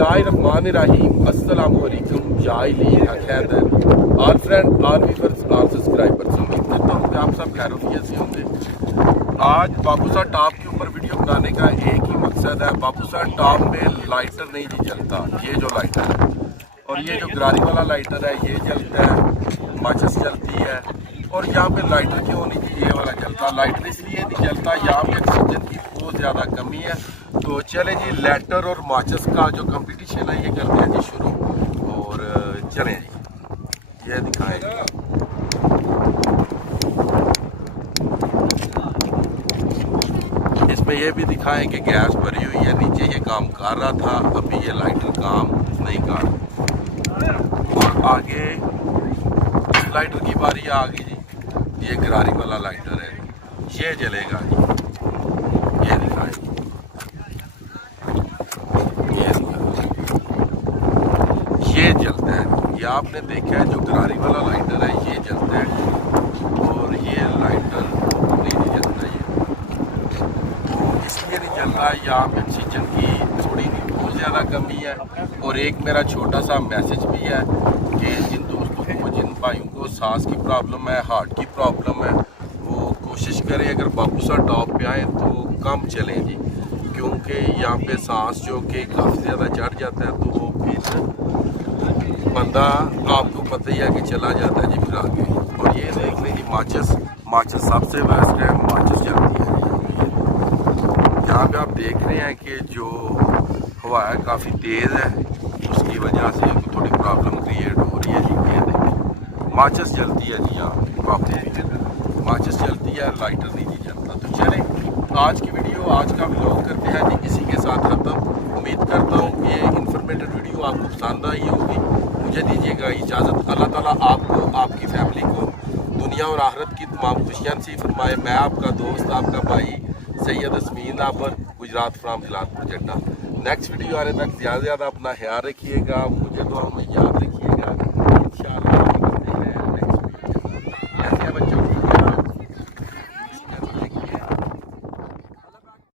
बिस्मिल्लाहिर्रहमानिर्रहीम अस्सलाम वालेकुम जाइलीन अखैदर all friend all viewers all subscribers. उम्मीद करता हूँ कि आप सब खैरियत से होंगे। आज बाबूसा टॉप के ऊपर वीडियो बनाने का एक ही मकसद है। बाबूसा टॉप में लाइटर नहीं जी जलता, ये जो लाइटर है और ये जो गरारी वाला लाइटर है ये जलता है, माचिस जलती है। और यहाँ पे लाइटर क्यों नहीं जी ये वाला जलता? लाइटर इसलिए नहीं जलता, यहाँ पे ऑक्सीजन की बहुत ज़्यादा कमी है। तो चले जी लाइटर और माचिस का जो कंपटीशन है ये करते हैं जी शुरू। और चलें जी, ये दिखाएं। इसमें ये भी दिखाएं कि गैस भरी हुई है, नीचे ये काम कर रहा था, अभी ये लाइटर काम नहीं कर रहा। और आगे इस लाइटर की बारी आ गई जी, ये गरारी वाला लाइटर है, ये जलेगा जी। ये दिखाएं, ये जलता है। ये आपने देखा है जो गरारी वाला लाइटर है ये जलता है और ये लाइटर नहीं जलता। ये तो इसलिए नहीं जलता, यहाँ पे ऑक्सीजन की थोड़ी बहुत ज़्यादा कमी है। और एक मेरा छोटा सा मैसेज भी है कि जिन दोस्तों को, जिन भाइयों को सांस की प्रॉब्लम है, हार्ट की प्रॉब्लम है, वो कोशिश करें अगर बाबूसा टॉप पे आए तो कम चलें जी, क्योंकि यहाँ पे सांस जो कि काफ़ी ज़्यादा चढ़ जाता है तो फिर बंदा आपको पता ही है कि चला जाता है जी फिर आगे। और ये देख लें जी माचिस सबसे बेस्ट है, माचिस जलती है जी। यहाँ पे आप देख रहे हैं कि जो हवा है काफ़ी तेज़ है, उसकी वजह से थोड़ी प्रॉब्लम क्रिएट हो रही है जी। ये देखिए माचिस जलती है जी, यहाँ माचिस जलती है, लाइटर नहीं जी जलता। तो चलें आज की वीडियो, आज का व्लॉग करते हैं जी इसी के साथ खत्म। उम्मीद करता हूँ कि ये इन्फॉर्मेटिव वीडियो आपको पसंद आई होगी। मुझे दीजिएगा इजाज़त। अल्लाह ताला आपको, आपकी फैमिली को दुनिया और आखिरत की तमाम खुशियाँ नसीब फरमाए। मैं आपका दोस्त, आपका भाई Syed Asmeen Abar, Gujarat from Hilalpur Jadda. Next video आने तक ज़्यादा से ज़्यादा अपना ख्याल रखिएगा, मुझे दुआ में याद रखिएगा।